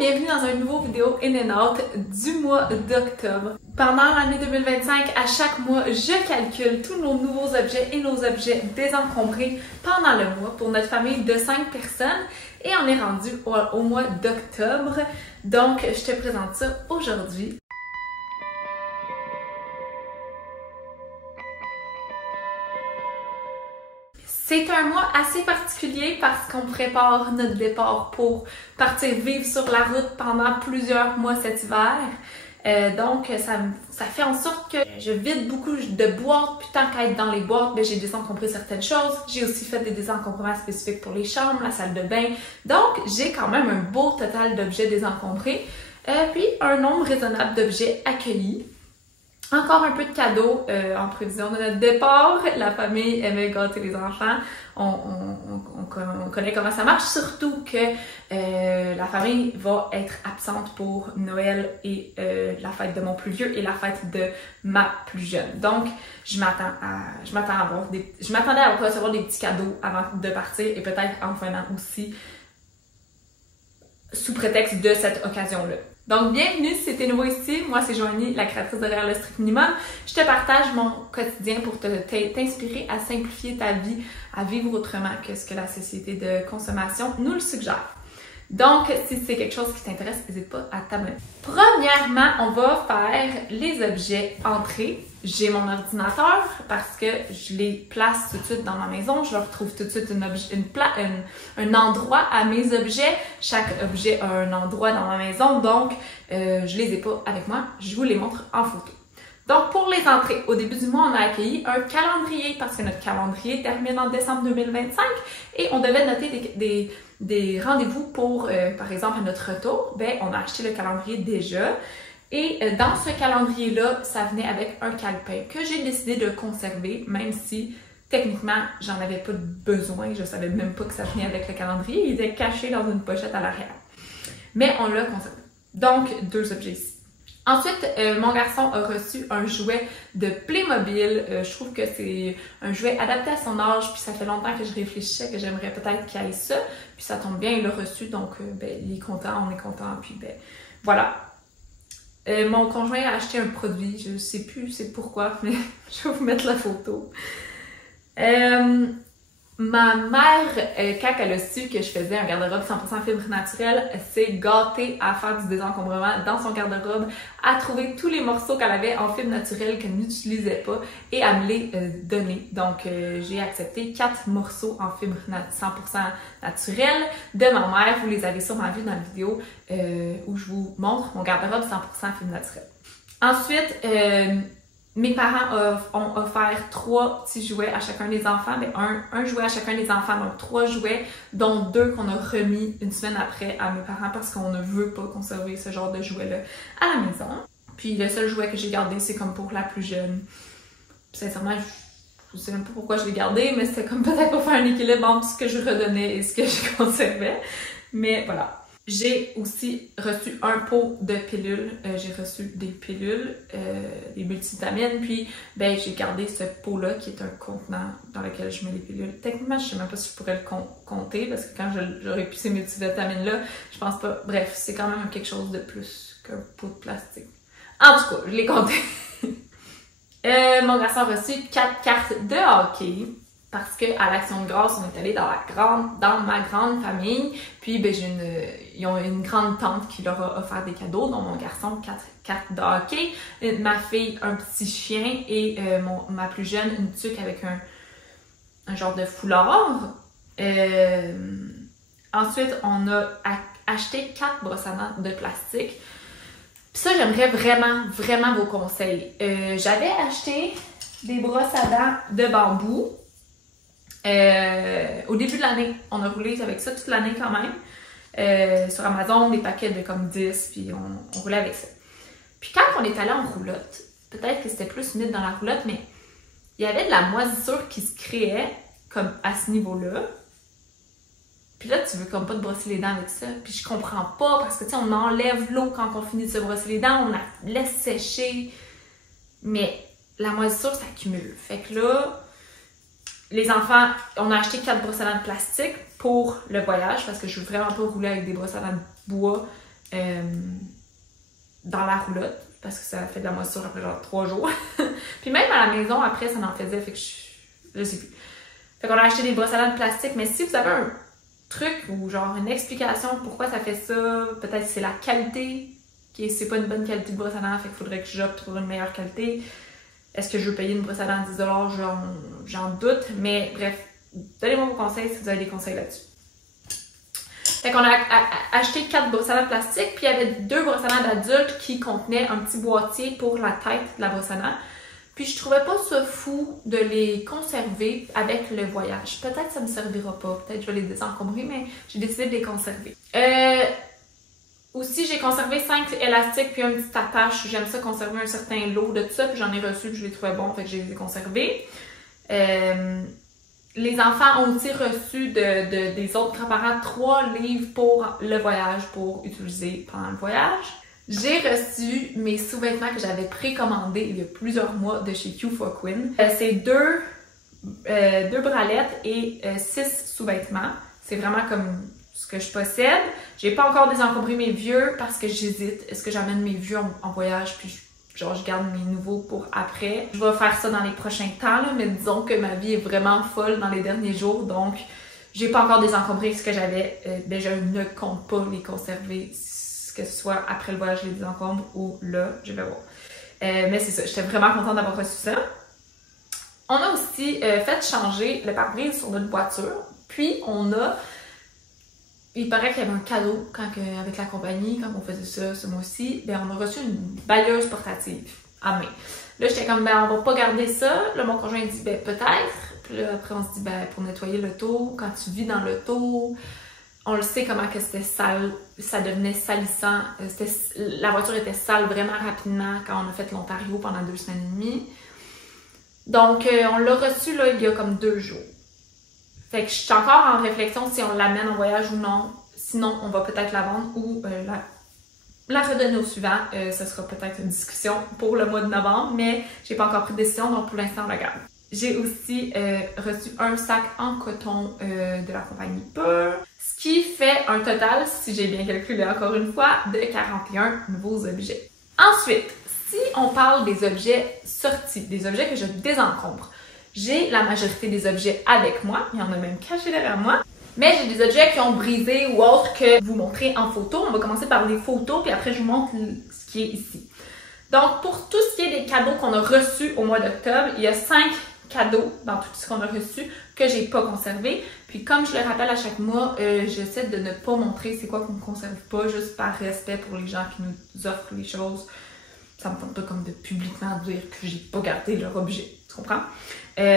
Bienvenue dans une nouvelle vidéo in and out du mois d'octobre. Pendant l'année 2025, à chaque mois, je calcule tous nos nouveaux objets et nos objets désencombrés pendant le mois pour notre famille de 5 personnes et on est rendu au mois d'octobre. Donc, je te présente ça aujourd'hui. C'est un mois assez particulier parce qu'on prépare notre départ pour partir vivre sur la route pendant plusieurs mois cet hiver. Donc, ça fait en sorte que je vide beaucoup de boîtes, puis tant qu'à être dans les boîtes, j'ai désencombré certaines choses. J'ai aussi fait des désencombrements spécifiques pour les chambres, la salle de bain. Donc, j'ai quand même un beau total d'objets désencombrés, puis un nombre raisonnable d'objets accueillis. Encore un peu de cadeaux en prévision de notre départ. La famille aimait gâter les enfants. On connaît comment ça marche, surtout que la famille va être absente pour Noël et la fête de mon plus vieux et la fête de ma plus jeune. Donc, je m'attendais à recevoir des petits cadeaux avant de partir et peut-être en venant aussi sous prétexte de cette occasion-là. Donc, bienvenue si t'es nouveau ici. Moi, c'est Joanie, la créatrice derrière le strict minimum. Je te partage mon quotidien pour t'inspirer à simplifier ta vie, à vivre autrement que ce que la société de consommation nous le suggère. Donc, si c'est quelque chose qui t'intéresse, n'hésite pas à t'abonner. Premièrement, on va faire les objets entrée. J'ai mon ordinateur parce que je les place tout de suite dans ma maison. Je leur trouve tout de suite un endroit à mes objets. Chaque objet a un endroit dans ma maison, donc je les ai pas avec moi. Je vous les montre en photo. Donc, pour les entrées, au début du mois, on a accueilli un calendrier parce que notre calendrier termine en décembre 2025 et on devait noter des rendez-vous pour, par exemple, à notre retour. On a acheté le calendrier déjà. Et dans ce calendrier-là, ça venait avec un calepin que j'ai décidé de conserver, même si techniquement, j'en avais pas besoin. Je savais même pas que ça venait avec le calendrier. Il était caché dans une pochette à l'arrière. Mais on l'a conservé. Donc, deux objets ici. Ensuite, mon garçon a reçu un jouet de Playmobil. Je trouve que c'est un jouet adapté à son âge, puis ça fait longtemps que je réfléchissais que j'aimerais peut-être qu'il ait ça. Puis ça tombe bien, il l'a reçu, donc il est content, on est content, puis voilà. Mon conjoint a acheté un produit, je sais plus c'est pourquoi, mais je vais vous mettre la photo. Ma mère, quand elle a su que je faisais un garde-robe 100% fibre naturelle, s'est gâtée à faire du désencombrement dans son garde-robe, à trouver tous les morceaux qu'elle avait en fibre naturelle qu'elle n'utilisait pas et à me les donner. Donc, j'ai accepté 4 morceaux en fibre 100% naturelle de ma mère. Vous les avez sûrement vus dans la vidéo où je vous montre mon garde-robe 100% fibre naturelle. Ensuite, mes parents ont offert 3 petits jouets à chacun des enfants, un jouet à chacun des enfants, donc 3 jouets, dont 2 qu'on a remis une semaine après à mes parents parce qu'on ne veut pas conserver ce genre de jouet-là à la maison. Puis le seul jouet que j'ai gardé, c'est comme pour la plus jeune. Puis, sincèrement, je sais même pas pourquoi je l'ai gardé, mais c'était comme peut-être pour faire un équilibre entre ce que je redonnais et ce que je conservais. Mais voilà. J'ai aussi reçu un pot de pilules. J'ai reçu des pilules, des multivitamines, puis j'ai gardé ce pot-là qui est un contenant dans lequel je mets les pilules. Techniquement, je sais même pas si je pourrais le compter parce que quand j'aurais pu ces multivitamines-là, je pense pas. Bref, c'est quand même quelque chose de plus qu'un pot de plastique. En tout cas, je l'ai compté. Mon garçon a reçu 4 cartes de hockey. Parce qu'à l'Action de grâce, on est allé dans ma grande famille. Puis, ils ont une grande tante qui leur a offert des cadeaux, dont mon garçon, 4 cartes de hockey, ma fille, un petit chien et ma plus jeune, une tuque avec un genre de foulard. Ensuite, on a acheté 4 brosses à dents de plastique. Puis ça, j'aimerais vraiment vos conseils. J'avais acheté des brosses à dents de bambou. Au début de l'année, on a roulé avec ça toute l'année quand même. Sur Amazon, des paquets de comme 10, puis on roulait avec ça. Puis quand on est allé en roulotte, peut-être que c'était plus humide dans la roulotte, mais il y avait de la moisissure qui se créait comme à ce niveau-là. Puis là, tu veux comme pas te brosser les dents avec ça. Puis je comprends pas parce que tu sais, on enlève l'eau quand on finit de se brosser les dents, on la laisse sécher. Mais la moisissure s'accumule. Fait que là, les enfants, on a acheté 4 brosses à dents de plastique pour le voyage parce que je veux vraiment pas rouler avec des brosses à dents de bois dans la roulotte, parce que ça fait de la moisissure après genre 3 jours. Puis même à la maison, après, ça en faisait, fait que je sais plus. Fait qu'on a acheté des brosses à dents de plastique, mais si vous avez un truc ou genre une explication pourquoi ça fait ça, peut-être c'est la qualité, c'est pas une bonne qualité de brosse à dents, fait qu'il faudrait que j'opte pour une meilleure qualité. Est-ce que je veux payer une brosse à dents 10$? J'en doute, mais bref, donnez-moi vos conseils si vous avez des conseils là-dessus. Fait qu'on a acheté 4 brosses à dents de plastique, puis il y avait 2 brosses à dents d'adultes qui contenaient un petit boîtier pour la tête de la brosse à dents. Puis je trouvais pas ça fou de les conserver avec le voyage. Peut-être que ça me servira pas, peut-être que je vais les désencombrer, mais j'ai décidé de les conserver. Aussi, j'ai conservé 5 élastiques puis un petit attache. J'aime ça conserver un certain lot de tout ça, puis j'en ai reçu, puis je les trouvais bons, fait que je les ai conservés. Les enfants ont aussi reçu des autres grands-parents 3 livres pour le voyage, pour utiliser pendant le voyage. J'ai reçu mes sous-vêtements que j'avais précommandés il y a plusieurs mois de chez Q4Queen. C'est 2 bralettes et 6 sous-vêtements. C'est vraiment comme ce que je possède. J'ai pas encore désencombré mes vieux parce que j'hésite. Est-ce que j'amène mes vieux en voyage puis je garde mes nouveaux pour après? Je vais faire ça dans les prochains temps, là, mais disons que ma vie est vraiment folle dans les derniers jours, donc j'ai pas encore désencombré ce que j'avais. Je ne compte pas les conserver, que ce soit après le voyage, je les désencombre ou là, je vais voir. Mais c'est ça, j'étais vraiment contente d'avoir reçu ça. On a aussi fait changer le pare-brise sur notre voiture, puis il paraît qu'il y avait un cadeau avec la compagnie, quand on faisait ça ce mois-ci, ben on a reçu une balayeuse portative à main. Là, j'étais comme, ben on va pas garder ça. Là, mon conjoint dit, ben peut-être. Puis là, après, on se dit, ben pour nettoyer l'auto, quand tu vis dans l'auto, on le sait comment que c'était sale, ça devenait salissant. La voiture était sale vraiment rapidement quand on a fait l'Ontario pendant 2 semaines et demie. Donc, on l'a reçu là, il y a comme 2 jours. Fait que je suis encore en réflexion si on l'amène en voyage ou non. Sinon, on va peut-être la vendre ou la redonner au suivant. Ce sera peut-être une discussion pour le mois de novembre, mais j'ai pas encore pris de décision, donc pour l'instant, on la garde. J'ai aussi reçu un sac en coton de la compagnie Pur, ce qui fait un total, si j'ai bien calculé encore une fois, de 41 nouveaux objets. Ensuite, si on parle des objets sortis, des objets que je désencombre, j'ai la majorité des objets avec moi, il y en a même cachés derrière moi, mais j'ai des objets qui ont brisé ou autres que vous montrez en photo. On va commencer par les photos, puis après je vous montre ce qui est ici. Donc pour tout ce qui est des cadeaux qu'on a reçus au mois d'octobre, il y a 5 cadeaux dans tout ce qu'on a reçu que j'ai pas conservé. Puis comme je le rappelle à chaque mois, j'essaie de ne pas montrer c'est quoi qu'on ne conserve pas, juste par respect pour les gens qui nous offrent les choses. Ça me tente pas comme de publiquement dire que j'ai pas gardé leur objet, tu comprends?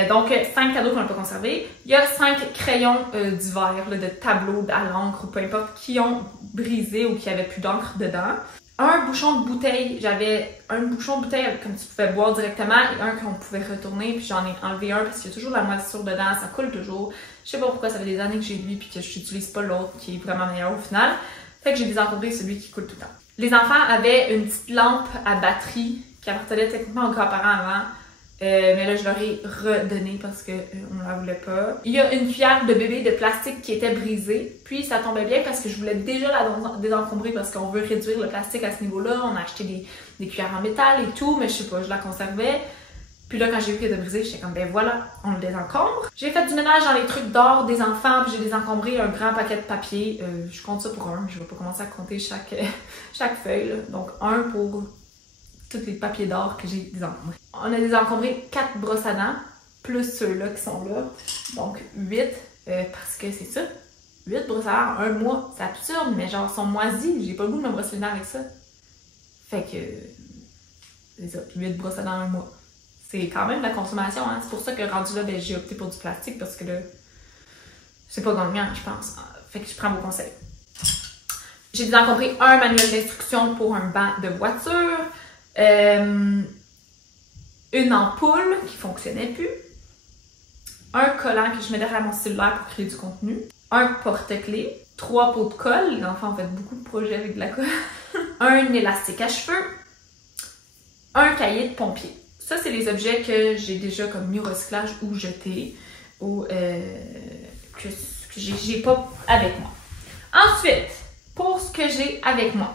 Donc 5 cadeaux qu'on n'a pas conservés. Il y a 5 crayons d'hiver, de tableau, à l'encre ou peu importe, qui ont brisé ou qui avaient plus d'encre dedans. Un bouchon de bouteille, j'avais un bouchon de bouteille comme tu pouvais boire directement et un qu'on pouvait retourner, puis j'en ai enlevé un parce qu'il y a toujours de la moisissure dedans, ça coule toujours. Je sais pas pourquoi, ça fait des années que j'ai lui puis que je n'utilise pas l'autre qui est vraiment meilleur au final. Fait que j'ai désencombré celui qui coule tout le temps. Les enfants avaient une petite lampe à batterie qui appartenait techniquement aux grands-parents avant. Mais là, je leur ai redonné parce qu'on ne la voulait pas. Il y a une cuillère de bébé de plastique qui était brisée. Puis ça tombait bien parce que je voulais déjà la désencombrer parce qu'on veut réduire le plastique à ce niveau-là. On a acheté des cuillères en métal et tout, mais je sais pas, je la conservais. Puis là, quand j'ai vu qu'elle était brisée, j'étais comme, ben voilà, on le désencombre. J'ai fait du ménage dans les trucs d'or des enfants, puis j'ai désencombré un grand paquet de papier. Je compte ça pour un. Je vais pas commencer à compter chaque feuille, là. Donc, un pour tous les papiers d'or que j'ai désencombrés. On a désencombré 4 brosses à dents, plus ceux-là qui sont là. Donc 8, parce que c'est ça. 8 brosses à dents, un mois. C'est absurde, mais genre, sont moisis. J'ai pas le goût de me brosser les dents avec ça. Fait que, c'est ça, 8 brosses à dents, un mois. C'est quand même de la consommation, hein. C'est pour ça que rendu là, ben, j'ai opté pour du plastique, parce que là, c'est pas gagnant, je pense. Fait que je prends vos conseils. J'ai désencombré un manuel d'instruction pour un banc de voiture. Une ampoule qui fonctionnait plus, un collant que je mets derrière mon cellulaire pour créer du contenu, un porte-clés, 3 pots de colle, les enfants ont fait beaucoup de projets avec de la colle, un élastique à cheveux, un cahier de pompier. Ça, c'est les objets que j'ai déjà comme mis au recyclage ou jetés, ou que j'ai pas avec moi. Ensuite, pour ce que j'ai avec moi.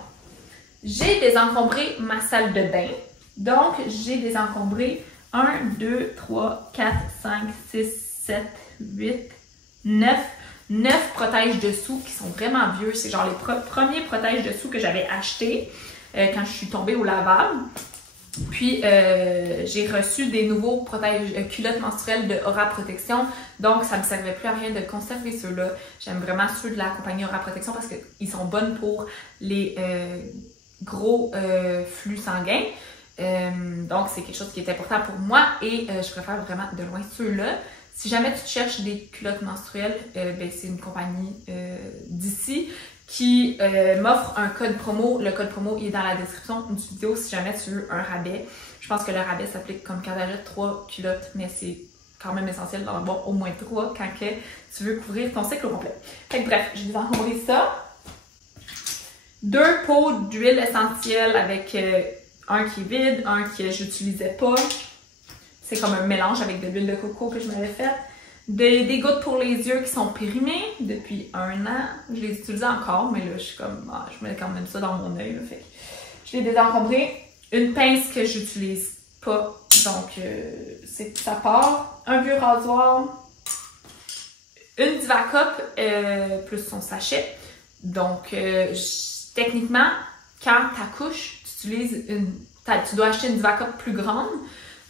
J'ai désencombré ma salle de bain. Donc, j'ai désencombré 1, 2, 3, 4, 5, 6, 7, 8, 9 protège-dessous qui sont vraiment vieux. C'est genre les premiers protège-dessous que j'avais achetés quand je suis tombée au lavabo. Puis, j'ai reçu des nouveaux culottes menstruelles de Aura Protection. Donc, ça ne me servait plus à rien de conserver ceux-là. J'aime vraiment ceux de la compagnie Aura Protection parce qu'ils sont bonnes pour les gros flux sanguins. Donc, c'est quelque chose qui est important pour moi et je préfère vraiment de loin ceux-là. Si jamais tu cherches des culottes menstruelles, ben, c'est une compagnie d'ici qui m'offre un code promo. Le code promo il est dans la description du vidéo si jamais tu veux un rabais. Je pense que le rabais s'applique comme quand tu achètes 3 culottes, mais c'est quand même essentiel d'en avoir au moins 3 quand que tu veux couvrir ton cycle au complet. Fait que bref, je vais vous encombré ça. 2 pots d'huile essentielle avec un qui est vide, un que j'utilisais pas. C'est comme un mélange avec de l'huile de coco que je m'avais faite. Des gouttes pour les yeux qui sont périmées depuis 1 an. Je les utilisais encore, mais là, je suis comme, je mets quand même ça dans mon œil. Fait que je l'ai désencombré. Une pince que j'utilise pas, donc ça part. Un vieux rasoir. Une Divacup plus son sachet. Donc, techniquement, quand tu accouches, tu dois acheter une Divacup plus grande.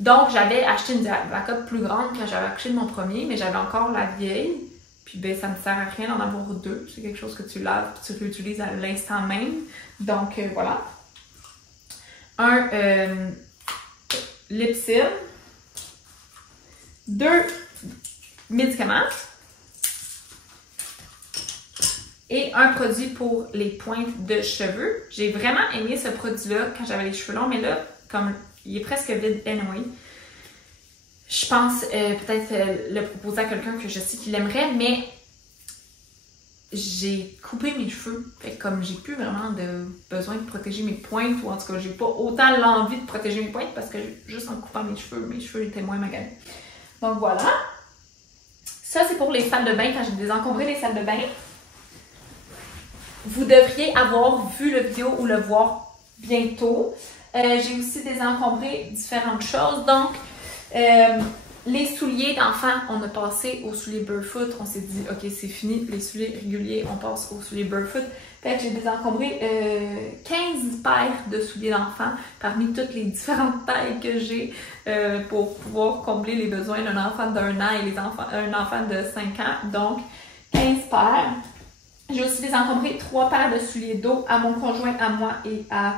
Donc, j'avais acheté une Divacup plus grande quand j'avais accouché de mon premier, mais j'avais encore la vieille. Puis, ben, ça ne me sert à rien d'en avoir 2. C'est quelque chose que tu laves et tu réutilises à l'instant même. Donc, voilà. Un Lipsil. 2 médicaments. Et un produit pour les pointes de cheveux. J'ai vraiment aimé ce produit-là quand j'avais les cheveux longs, mais là, comme il est presque vide anyway, je pense peut-être le proposer à quelqu'un que je sais qu'il aimerait, mais j'ai coupé mes cheveux. Fait que comme j'ai plus vraiment besoin de protéger mes pointes, ou en tout cas, j'ai pas autant l'envie de protéger mes pointes parce que juste en coupant mes cheveux étaient moins maganés. Donc voilà. Ça, c'est pour les salles de bain, quand j'ai désencombré les salles de bain. Vous devriez avoir vu la vidéo ou le voir bientôt. J'ai aussi désencombré différentes choses. Donc, les souliers d'enfants, on a passé aux souliers barefoot. On s'est dit, OK, c'est fini. Les souliers réguliers, on passe aux souliers barefoot. Fait que j'ai désencombré 15 paires de souliers d'enfants parmi toutes les différentes tailles que j'ai pour pouvoir combler les besoins d'un enfant d'1 an et un enfant de 5 ans. Donc, 15 paires. J'ai aussi désencombré 3 paires de souliers d'eau à mon conjoint, à moi et à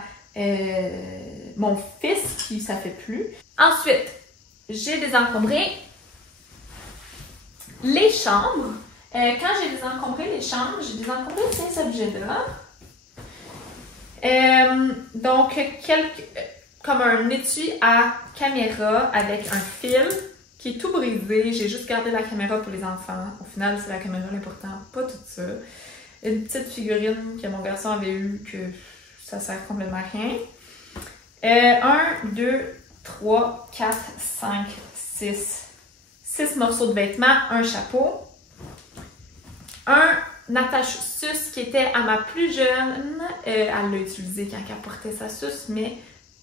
mon fils, qui ça fait plus. Ensuite, j'ai désencombré les chambres. Quand j'ai désencombré les chambres, j'ai désencombré ces objets-là. Donc, comme un étui à caméra avec un fil qui est tout brisé. J'ai juste gardé la caméra pour les enfants. Au final, c'est la caméra l'important, pas tout ça. Une petite figurine que mon garçon avait eue, que ça sert complètement à rien. 1, 2, 3, 4, 5, 6. 6 morceaux de vêtements, un chapeau. Un attache-suce qui était à ma plus jeune. Elle l'a utilisé quand elle portait sa suce, mais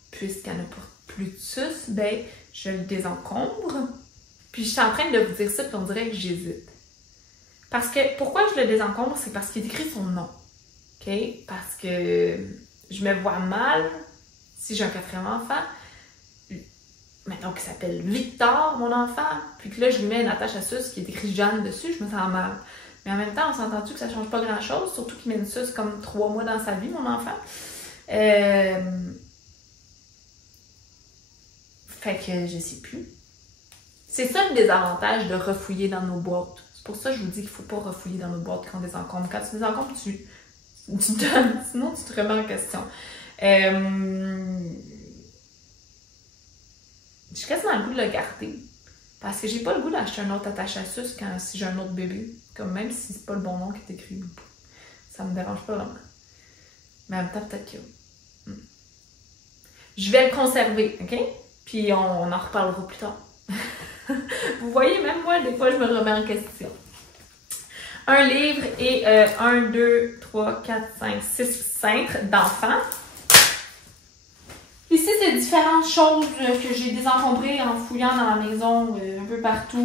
puisqu'elle ne porte plus de suce, ben, je le désencombre. Puis je suis en train de vous dire ça, puis on dirait que j'hésite. Parce que, pourquoi je le désencombre? C'est parce qu'il est écrit son nom. OK? Parce que je me vois mal, si j'ai un 4e enfant, mettons qu'il s'appelle Victor, mon enfant, puis que là, je lui mets une attache à suce qui est écrit Jeanne dessus, je me sens mal. Mais en même temps, on s'entend-tu que ça change pas grand-chose, surtout qu'il met une suce comme 3 mois dans sa vie, mon enfant. Fait que je sais plus. C'est ça le désavantage de refouiller dans nos boîtes. C'est pour ça que je vous dis qu'il ne faut pas refouiller dans nos boîtes quand on désencombre. Quand tu désencombres, tu donnes, sinon tu te remets en question. J'ai quasiment le goût de le garder. Parce que j'ai pas le goût d'acheter un autre attache à suce si j'ai un autre bébé. Comme même si c'est pas le bon nom qui est écrit. Ça me dérange pas vraiment. Mais en même temps, peut-être que... Je vais le conserver, OK? Puis on en reparlera plus tard. Vous voyez, même moi, des fois, je me remets en question. un livre et 1, 2, 3, 4, 5, 6 cintres d'enfants. Ici, c'est différentes choses que j'ai désencombrées en fouillant dans la maison un peu partout.